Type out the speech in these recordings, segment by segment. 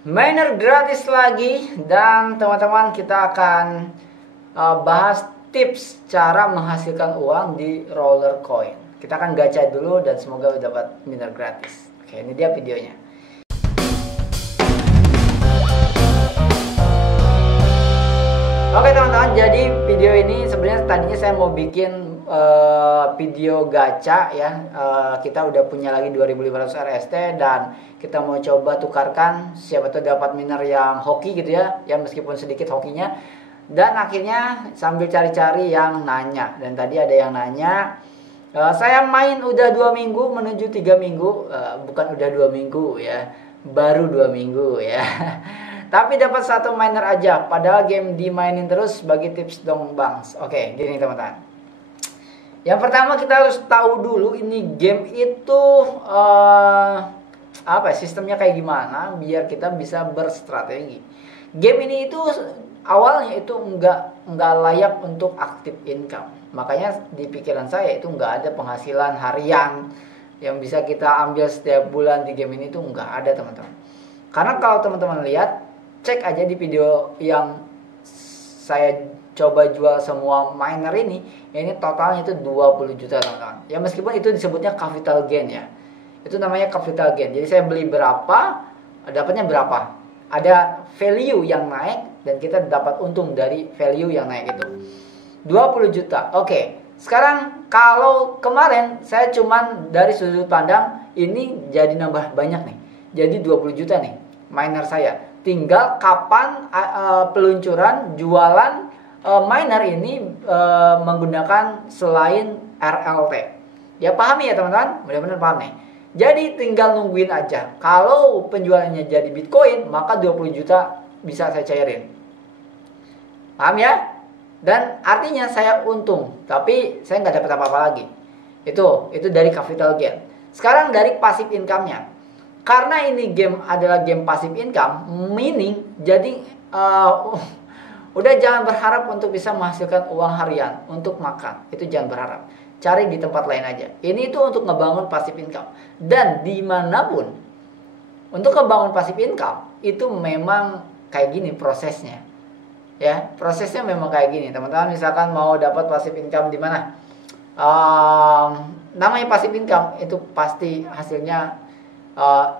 Miner gratis lagi, dan teman-teman kita akan bahas tips cara menghasilkan uang di Roller Coin. Kita akan gacha dulu dan semoga dapat miner gratis. Oke, ini dia videonya. Oke teman-teman, jadi video ini sebenarnya tadinya saya mau bikin video gacha ya. Kita udah punya lagi 2500 RST dan kita mau coba tukarkan, siapa tuh dapat miner yang hoki gitu ya, meskipun sedikit hokinya. Dan akhirnya sambil cari-cari yang nanya, dan tadi ada yang nanya, saya main udah 2 minggu menuju 3 minggu, bukan udah 2 minggu ya, baru 2 minggu ya. Tapi dapat satu miner aja, padahal game dimainin terus. Bagi tips dong bang. Oke, gini teman-teman. Yang pertama kita harus tahu dulu ini game itu sistemnya kayak gimana biar kita bisa berstrategi. Game ini itu awalnya itu nggak layak untuk active income. Makanya di pikiran saya itu nggak ada penghasilan harian yang bisa kita ambil setiap bulan di game ini, itu nggak ada teman-teman. Karena kalau teman-teman lihat, cek aja di video yang saya coba jual semua miner ini totalnya itu 20 juta teman-teman. Ya meskipun itu disebutnya capital gain ya. Itu namanya capital gain. Jadi saya beli berapa, dapatnya berapa. Ada value yang naik dan kita dapat untung dari value yang naik itu. 20 juta. Oke. Sekarang kalau kemarin saya cuman dari sudut pandang ini jadi nambah banyak nih. Jadi 20 juta nih miner saya. Tinggal kapan peluncuran jualan miner ini menggunakan selain RLT. Ya pahami ya teman-teman, mudah-mudahan paham nih. Jadi tinggal nungguin aja. Kalau penjualannya jadi Bitcoin, maka 20 juta bisa saya cairin. Paham ya? Dan artinya saya untung, tapi saya nggak dapat apa-apa lagi. Itu dari capital gain. Sekarang dari passive income-nya. Karena ini game adalah game passive income, meaning jadi udah jangan berharap untuk bisa menghasilkan uang harian untuk makan. Itu jangan berharap. Cari di tempat lain aja. Ini itu untuk ngebangun passive income. Dan dimanapun untuk ngebangun passive income itu memang kayak gini prosesnya. Ya, prosesnya memang kayak gini. Teman-teman misalkan mau dapat passive income di mana? Namanya passive income itu pasti hasilnya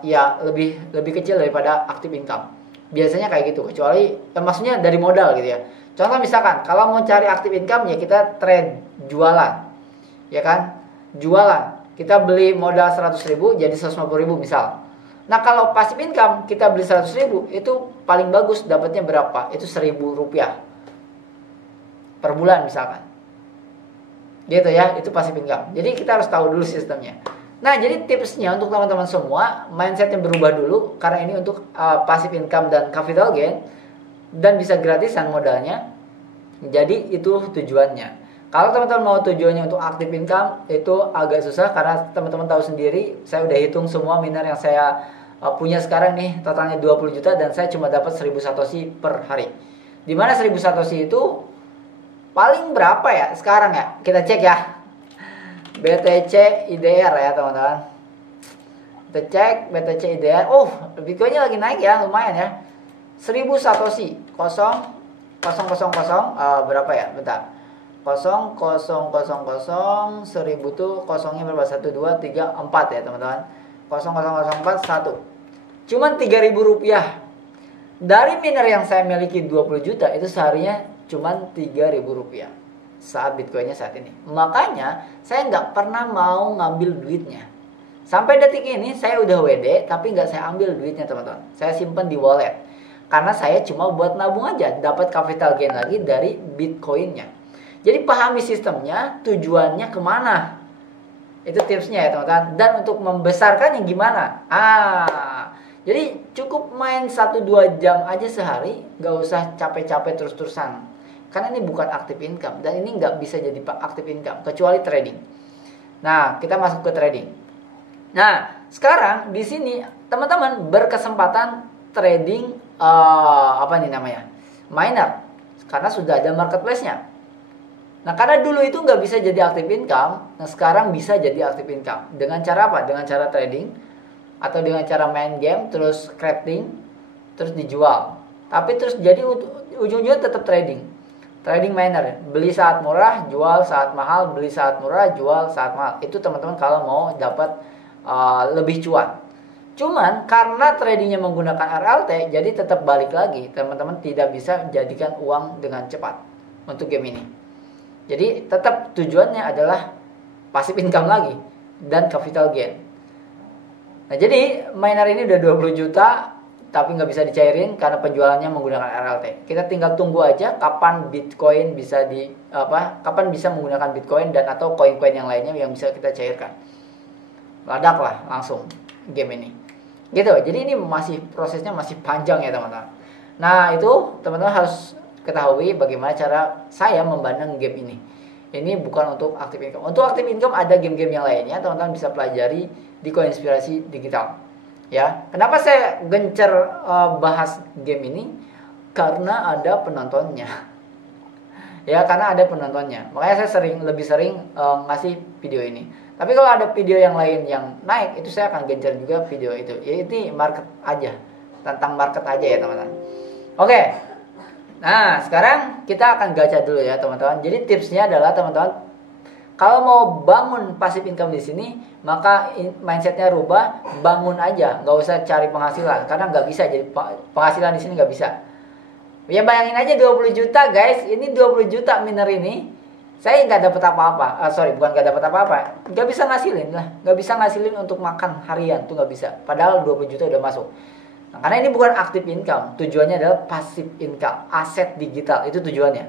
ya lebih kecil daripada active income. Biasanya kayak gitu, kecuali maksudnya dari modal gitu ya. Contoh misalkan kalau mau cari active income ya kita trade jualan. Ya kan? Jualan. Kita beli modal 100.000 jadi 150.000 misal. Nah, kalau passive income kita beli 100.000 itu paling bagus dapatnya berapa? Itu 1.000 rupiah per bulan misalkan. Gitu ya, itu passive income. Jadi kita harus tahu dulu sistemnya. Nah, jadi tipsnya untuk teman-teman semua, mindsetnya berubah dulu, karena ini untuk passive income dan capital gain, dan bisa gratisan modalnya. Jadi itu tujuannya. Kalau teman-teman mau tujuannya untuk active income, itu agak susah, karena teman-teman tahu sendiri, saya udah hitung semua miner yang saya punya sekarang nih, totalnya 20 juta, dan saya cuma dapat 1000 satoshi per hari. Dimana 1000 satoshi itu paling berapa ya sekarang ya? Kita cek ya. BTC IDR ya teman-teman. Kita cek BTC IDR. Bitcoinnya lagi naik ya, lumayan ya. 1000 satoshi 0,000 berapa ya? Bentar. 0,000 1000 tuh kosongnya berapa? 1 2 3 4 ya teman-teman. 0,004 1. Cuman 3.000 rupiah. Dari miner yang saya miliki 20 juta itu seharinya cuman 3.000 rupiah saat Bitcoinnya saat ini. Makanya saya nggak pernah mau ngambil duitnya. Sampai detik ini saya udah WD, tapi nggak saya ambil duitnya teman-teman. Saya simpan di wallet. Karena saya cuma buat nabung aja, dapat capital gain lagi dari Bitcoinnya. Jadi pahami sistemnya, tujuannya kemana. Itu tipsnya ya teman-teman. Dan untuk membesarkannya gimana? Jadi cukup main 1-2 jam aja sehari, nggak usah capek-capek terus-terusan. Karena ini bukan active income, dan ini nggak bisa jadi active income kecuali trading. Nah, kita masuk ke trading. Nah, sekarang di sini teman-teman berkesempatan trading miner, karena sudah ada marketplace-nya. Nah, karena dulu itu nggak bisa jadi active income, nah sekarang bisa jadi active income. Dengan cara apa? Dengan cara trading, atau dengan cara main game, terus crafting, terus dijual. Tapi terus jadi ujung-ujungnya tetap trading. Trading miner, beli saat murah, jual saat mahal, beli saat murah, jual saat mahal. Itu teman-teman kalau mau dapat lebih cuan. Cuman karena tradingnya menggunakan RLT, jadi tetap balik lagi, teman-teman tidak bisa jadikan uang dengan cepat untuk game ini. Jadi tetap tujuannya adalah passive income lagi dan capital gain. Nah, jadi miner ini udah 20 juta tapi nggak bisa dicairin karena penjualannya menggunakan RLT. Kita tinggal tunggu aja kapan Bitcoin bisa kapan bisa menggunakan Bitcoin dan atau koin-koin yang lainnya yang bisa kita cairkan. Meledak lah langsung game ini. Gitu. Jadi ini prosesnya masih panjang ya, teman-teman. Nah, itu teman-teman harus ketahui bagaimana cara saya memandang game ini. Ini bukan untuk active income. Untuk active income ada game-game yang lainnya, teman-teman bisa pelajari di Koinspirasi Digital. Ya, kenapa saya gencar bahas game ini? Karena ada penontonnya. Ya, karena ada penontonnya. Makanya saya lebih sering ngasih video ini. Tapi kalau ada video yang lain yang naik, itu saya akan gencar juga video itu. Ya, ini market aja, tentang market aja ya, teman-teman. Oke. Nah, sekarang kita akan gacha dulu ya, teman-teman. Jadi tipsnya adalah teman-teman, kalau mau bangun passive income di sini, maka mindsetnya rubah, bangun aja, nggak usah cari penghasilan, karena nggak bisa jadi penghasilan di sini nggak bisa. Ya bayangin aja 20 juta guys, ini 20 juta miner ini, saya nggak dapat apa-apa, bukan nggak dapat apa-apa, nggak bisa ngasilin lah, nggak bisa ngasilin untuk makan harian tuh nggak bisa, padahal 20 juta udah masuk. Nah, karena ini bukan active income, tujuannya adalah passive income, aset digital, itu tujuannya,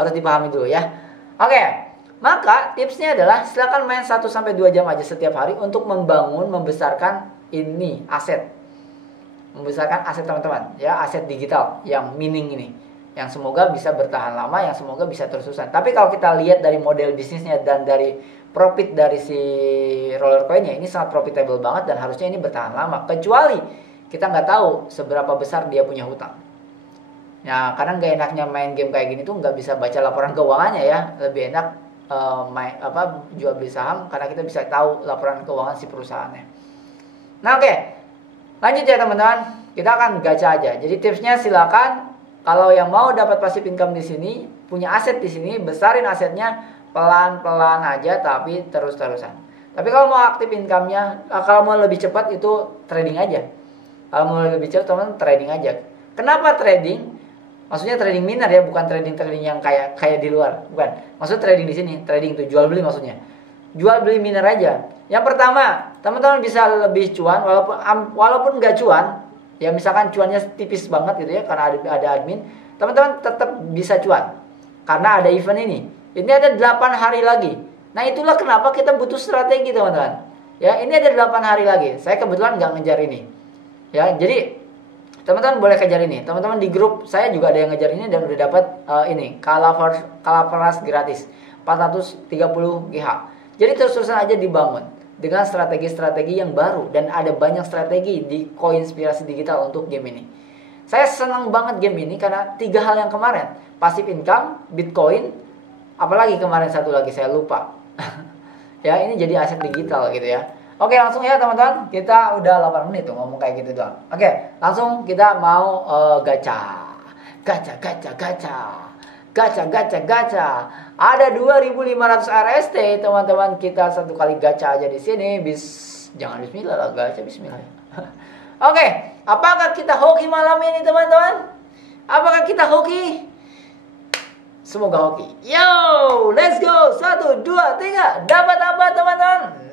harus dipahami dulu ya. Oke. Maka tipsnya adalah silakan main 1-2 jam aja setiap hari untuk membesarkan ini aset. Membesarkan aset teman-teman, ya, aset digital yang mining ini. Yang semoga bisa bertahan lama, yang semoga bisa terus-terusan. Tapi kalau kita lihat dari model bisnisnya dan dari profit dari si roller coinnya, ini sangat profitable banget dan harusnya ini bertahan lama. Kecuali kita nggak tahu seberapa besar dia punya hutang. Ya, karena nggak enaknya main game kayak gini tuh nggak bisa baca laporan keuangannya ya. Lebih enak jual beli saham karena kita bisa tahu laporan keuangan si perusahaannya. Nah, oke. Lanjut ya teman-teman. Kita akan gacha aja. Jadi tipsnya silakan kalau yang mau dapat passive income di sini, punya aset di sini, besarin asetnya pelan-pelan aja tapi terus-terusan. Tapi kalau mau aktif income-nya, kalau mau lebih cepat itu trading aja. Kalau mau lebih cepat teman-teman trading aja. Kenapa trading? Maksudnya trading miner ya, bukan trading yang kayak di luar, bukan. Maksud trading di sini, trading itu jual beli maksudnya. Jual beli miner aja. Yang pertama, teman-teman bisa lebih cuan walaupun nggak cuan, ya misalkan cuannya tipis banget gitu ya karena ada admin, teman-teman tetap bisa cuan. Karena ada event ini. Ini ada 8 hari lagi. Nah, itulah kenapa kita butuh strategi, teman-teman. Ya, ini ada 8 hari lagi. Saya kebetulan nggak ngejar ini. Ya, jadi teman-teman boleh kejar ini. Teman-teman di grup saya juga ada yang ngejar ini dan udah dapat ini Kalaveras gratis 430 GH. Jadi terus-terusan aja dibangun dengan strategi-strategi yang baru dan ada banyak strategi di Koinspirasi Digital untuk game ini. Saya senang banget game ini karena 3 hal yang kemarin, passive income, Bitcoin, apalagi kemarin satu lagi saya lupa. Ya, ini jadi aset digital gitu ya. Oke, langsung ya teman-teman, kita udah 8 menit tuh ngomong kayak gitu doang. Oke, langsung kita mau gacha. Ada 2.500 RST teman-teman, kita satu kali gacha aja di sini. Jangan bismillah lah, gacha bismillah. Oke, apakah kita hoki malam ini teman-teman? Apakah kita hoki? Semoga hoki. Yo, let's go. 1, 2, 3. Dapat apa teman-teman?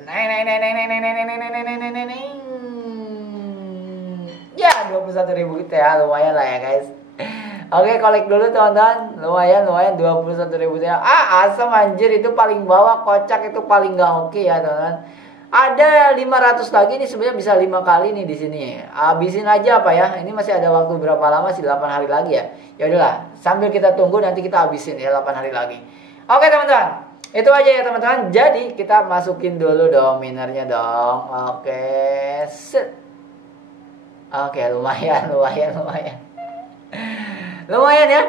Ya, 21.000 kita ya, lumayan lah ya guys. Oke, collect dulu teman-teman. Lumayan 21.000 ya. Asem anjir, itu paling bawah, kocak itu paling gak oke ya teman-teman. Ada 500 lagi nih, sebenarnya bisa 5 kali nih di sini. Habisin aja apa ya? Ini masih ada waktu berapa lama sih? 8 hari lagi ya. Ya udahlah, sambil kita tunggu nanti kita habisin ya 8 hari lagi. Oke teman-teman. Itu aja ya teman-teman. Jadi kita masukin dulu dong minernya dong. Oke, set. Oke, lumayan. Lumayan ya.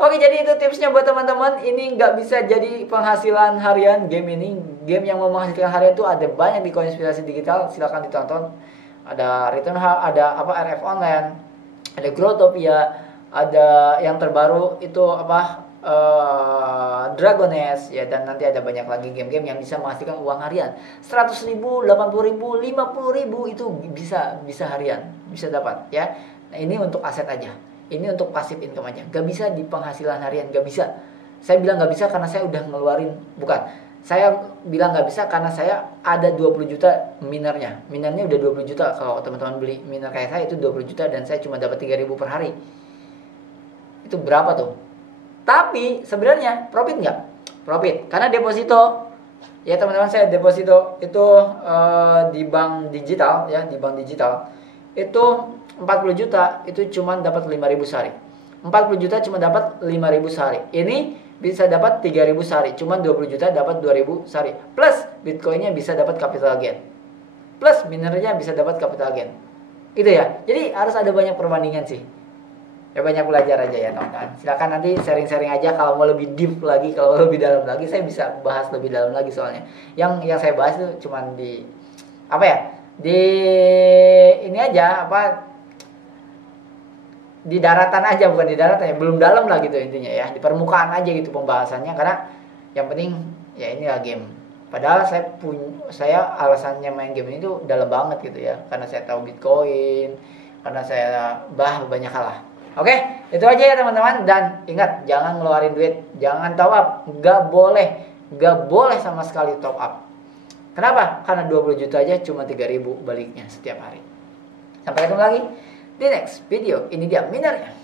Oke, jadi itu tipsnya buat teman-teman. Ini nggak bisa jadi penghasilan harian game ini. Game yang mau menghasilkan harian itu ada banyak di Koinspirasi Digital. Silakan ditonton. Ada RF online, ada Growtopia, ada yang terbaru itu apa, Dragon Nest ya, dan nanti ada banyak lagi game-game yang bisa menghasilkan uang harian 100.000, 80.000, 50.000 itu bisa harian, bisa dapat ya. Nah, ini untuk aset aja, ini untuk passive income aja, gak bisa di penghasilan harian, gak bisa. Saya bilang gak bisa karena saya udah ngeluarin, bukan, saya bilang gak bisa karena saya ada 20 juta minernya udah 20 juta. Kalau teman-teman beli miner kayak saya itu 20 juta dan saya cuma dapat 3.000 per hari. Itu berapa tuh? Tapi sebenarnya profit nggak? Profit, karena deposito ya teman-teman, saya deposito itu di bank digital ya, di bank digital itu 40 juta itu cuma dapat 5.000 sehari. 40 juta cuma dapat 5.000 sehari. Ini bisa dapat 3.000 sehari, cuma 20 juta dapat 2.000 sehari. Plus Bitcoinnya bisa dapat capital gain. Plus minernya bisa dapat capital gain. Gitu ya. Jadi harus ada banyak perbandingan sih. Ya banyak belajar aja ya teman-teman. Silakan nanti sharing-sharing aja kalau mau lebih deep lagi, kalau lebih dalam lagi saya bisa bahas lebih dalam lagi soalnya. Yang saya bahas itu cuman di apa ya? Di ini aja apa? Di daratan aja, bukan di daratan ya, belum dalam lah gitu intinya ya, di permukaan aja gitu pembahasannya, karena yang penting ya inilah game. Padahal saya alasannya main game ini tuh dalam banget gitu ya, karena saya tahu Bitcoin, karena saya banyak hal lah. Oke, itu aja ya teman-teman, dan ingat jangan ngeluarin duit, jangan top up, nggak boleh sama sekali top up. Kenapa? Karena 20 juta aja cuma 3.000 baliknya setiap hari. Sampai ketemu lagi di next video. Ini dia minernya.